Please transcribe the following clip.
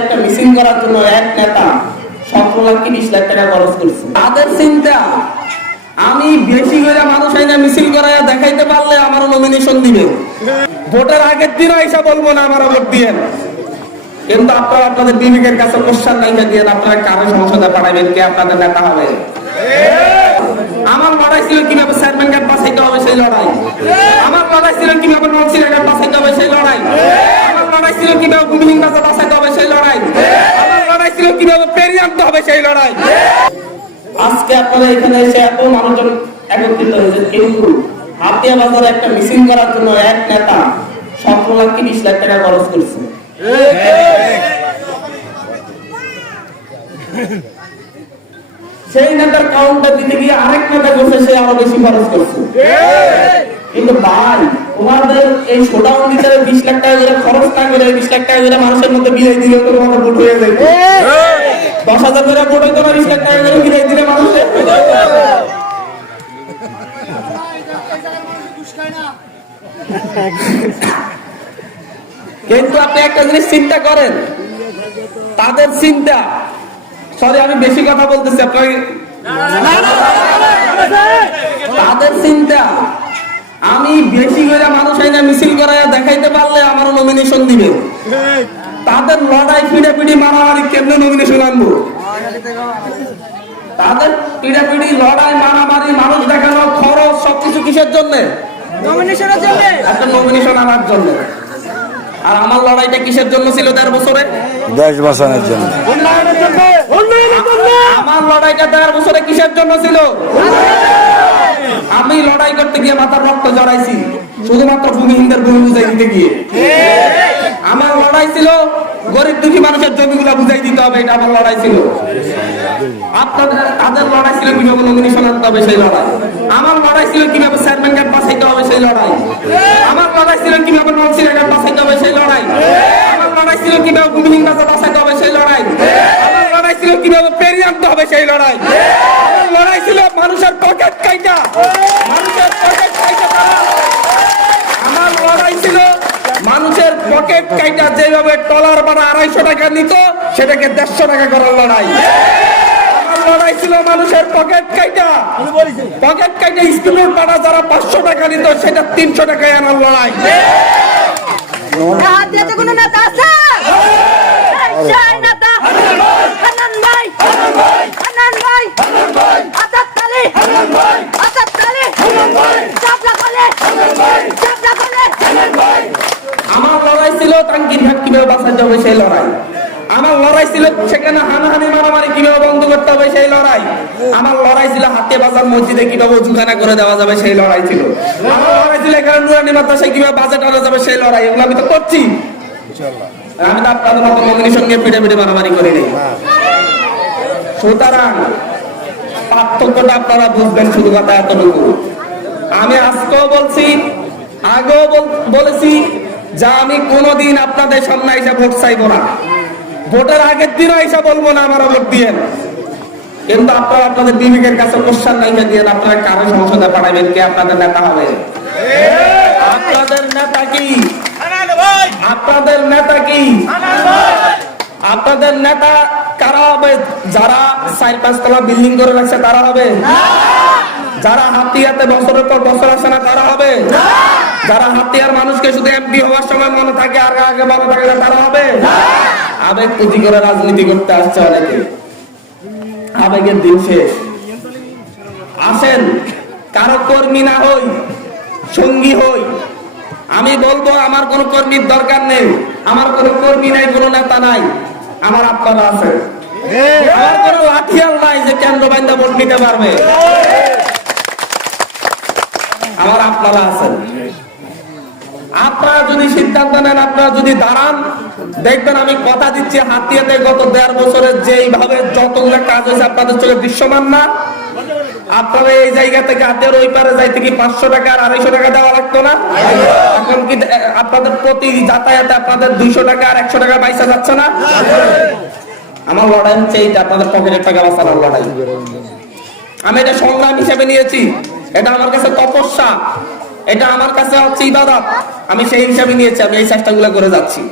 একটা করার জন্য এক নেতা সতেরো লাখ বিশ লাখ টাকা খরচ তাদের চিন্তা, আমি বেশি করে মানুষ মিছিল করাইয়া দেখাইতে পারলে নমিনেশন দিবে। ভোটের আগের বলব না আমার ভোট দিয়ে। কিন্তু আপনারা আপনাদের বিবেকের কাছে আপনারা কারও সংসদে পাঠাবেন কে আপনাদের নেতা হবে? আমার লড়াই ছিল কীভাবে চেয়ারম্যান কার্ড বাঁচাইতে হবে সেই লড়াই। আমার লড়াই ছিল কীভাবে নলসিরা কার্ড বাঁচাইতে হবে সেই লড়াই। আমার লড়াই ছিল কীভাবে ভূমিহীন বাঁচাইতে হবে সেই লড়াই আমার লড়াই ছিল কীভাবে পেরিয়ে আনতে হবে সেই লড়াই? আজকে আপনারা এখানে এসে এত মানুষজন একত্রিত হয়েছে। কিন্তু হাতিয়া বাজারে একটা মিছিল করার জন্য এক নেতা সতেরো লাখ বিশ লাখ টাকা খরচ করছে। সেই নেতার কাউন্টার দিতে গিয়ে আরেক নেতা করছে সে আরও বেশি খরচ করছে। কিন্তু ভাই, তোমাদের এই বিশ লাখ টাকা করে খরচ না করে বিশ লাখ টাকা করে মানুষের মধ্যে বিলাই দিলে তো ভোট হয়ে যাবে দশ হাজার করে ভোট হইতো না বিশ লাখ টাকা করে বিলাই দিলে মানুষের কিন্তু আপনি একটা জিনিস চিন্তা করেন তাদের চিন্তা সরি আমি বেশি কথা বলতেছি আপনার তাদের চিন্তা আমি বেশি করে মানুষ আইনা মিছিল করাইয়া দেখাইতে পারলে আমারও নমিনেশন দিবে। তাদের লড়াই পিড়ে পিড়ি মারামারি কেমনে নমিনেশন আনব? তাদের পিড়ে পিড়ি লড়াই মারামারি মানুষ দেখানো খরচ সবকিছু কিসের জন্য? নমিনেশনের জন্য। একটা নমিনেশন আনার জন্য। আর আমার লড়াইটা কিসের জন্য ছিল দেড় বছরে? দেশ বাঁচানোর জন্য। আমার লড়াইটা দেড় বছরে কিসের জন্য ছিল? লড়াই করতে গিয়ে মাথার রক্ত জড়াইছি, শুধুমাত্র ভূমিহীনদের ভূমি বুঝাই দিতে গিয়ে। আমার লড়াই ছিল, গরিব দুঃখী মানুষের জমিগুলা বুঝাই দিতে হবে, এটা আমার লড়াই ছিল। তাদের লড়াই ছিল কীভাবে আনতে হবে সেই লড়াই। আমার লড়াই ছিল কীভাবে চেয়ারম্যান হবে সেই লড়াই। আমার লড়াই ছিল কীভাবে হবে সেই লড়াই। আমার লড়াই ছিল কীভাবে ভূমিহীন হবে সেই লড়াই। আমার লড়াই ছিল কীভাবে পেরিয়ে আনতে হবে সেই লড়াই আমার লড়াই ছিল মানুষের পকেট কাইটা মানুষের পকেট কাইটা তারা আমার লড়াই ছিল মানুষের পকেট কাইটা যেভাবে টলার আড়াইশো টাকা নিত সেটাকে দেড়শো টাকা করার লড়াই। আমার লড়াই ছিল মানুষের পকেট কাইটা। পকেট কাইটা স্কুলের পাড়া যারা পাঁচশো টাকা নিত সেটা তিনশো টাকায় আনার লড়াই। কোনো নেতা আছে? নেতা। কীভাবে বাঁচাতে হবে সেই লড়াই। আমার লড়াই ছিল সেখানে হানাহানি মারামারি কীভাবে বন্ধ করতে হবে সেই লড়াই। আমার লড়াই ছিল হাতে বাজার মসজিদে কীভাবে জুখানা করে দেওয়া যাবে সেই লড়াই ছিল। আমার লড়াই ছিল এখানে নুরানি মাদ্রাসায় কীভাবে বাজেট আনা যাবে সেই লড়াই এগুলো আমি তো করছি। আমি তো আপনাদের মতো নমিনেশন নিয়ে পিঠে পিঠে মারামারি করি নাই। সুতরাং পার্থক্যটা আপনারা বুঝবেন শুধু কথা এতটুকু। আমি আজকেও বলছি আগেও বল- বলেছি যে আমি কোনোদিন আপনাদের সামনে এসে ভোট চাইব না। ভোটের আগের দিনও এসে বলব না আমার ভোট দিয়ে কিন্তু আপনারা আপনাদের বিবেকের কাছে কোশ্চান নাইকা দিয়ে আপনারা কারও সংসদে পাঠাবেন কে আপনাদের নেতা হবে? আপনাদের নেতা কি? আপনাদের নেতা কি? আপনাদের নেতা কারা হবে? যারা চার পাঁচতলা বিল্ডিং করে রাখছে তারা হবে? যারা হাতিয়াতে বছরের পর বছর আসে না তারা হবে? যারা হাতিয়ার মানুষকে শুধু এমপি হওয়ার সময় মনে থাকে আর আগে মনে থাকে না তারা হবে? আবেগ পুঁজি করে রাজনীতি করতে আসছে অনেকে। আবেগের দিন শেষ। আসেন কারও কর্মী না হই সঙ্গী হই। আমি বলব আমার কোনো কর্মীর দরকার নেই। আমার কোনো কর্মী নাই কোনো নেতা নাই। আমার আপনারা আছে। আমার কোনো লাঠিয়াল নাই যে কেন্দ্র বান্ধা ভোট নিতে পারবে। আমার আপনারা আছেন। আপনারা যদি সিদ্ধান্ত নেন, আপনারা যদি দাঁড়ান, দেখবেন আমি কথা দিচ্ছি হাতিয়াতে গত দেড় বছরের যেইভাবে যতগুলো কাজ হয়েছে আপনাদের চোখে দৃশ্যমান না। আপনারা এই জায়গা থেকে ওই পারে যাইতে কি পাঁচশো টাকা আর আড়াইশো টাকা দেওয়া লাগতো না? এখন কি আপনাদের প্রতি যাতায়াতে আপনাদের দুইশো টাকা আর একশো টাকা পয়সা যাচ্ছে না? আমার লড়াই হচ্ছে এইটা, আপনাদের পকেটের টাকা বাঁচানোর লড়াই। আমি এটা সংগ্রাম হিসেবে নিয়েছি, এটা আমার কাছে তপস্যা। এটা আমার কাছে হচ্ছে ইবাদত। আমি সেই হিসাবে নিয়েছি আমি এই চেষ্টাগুলো করে যাচ্ছি।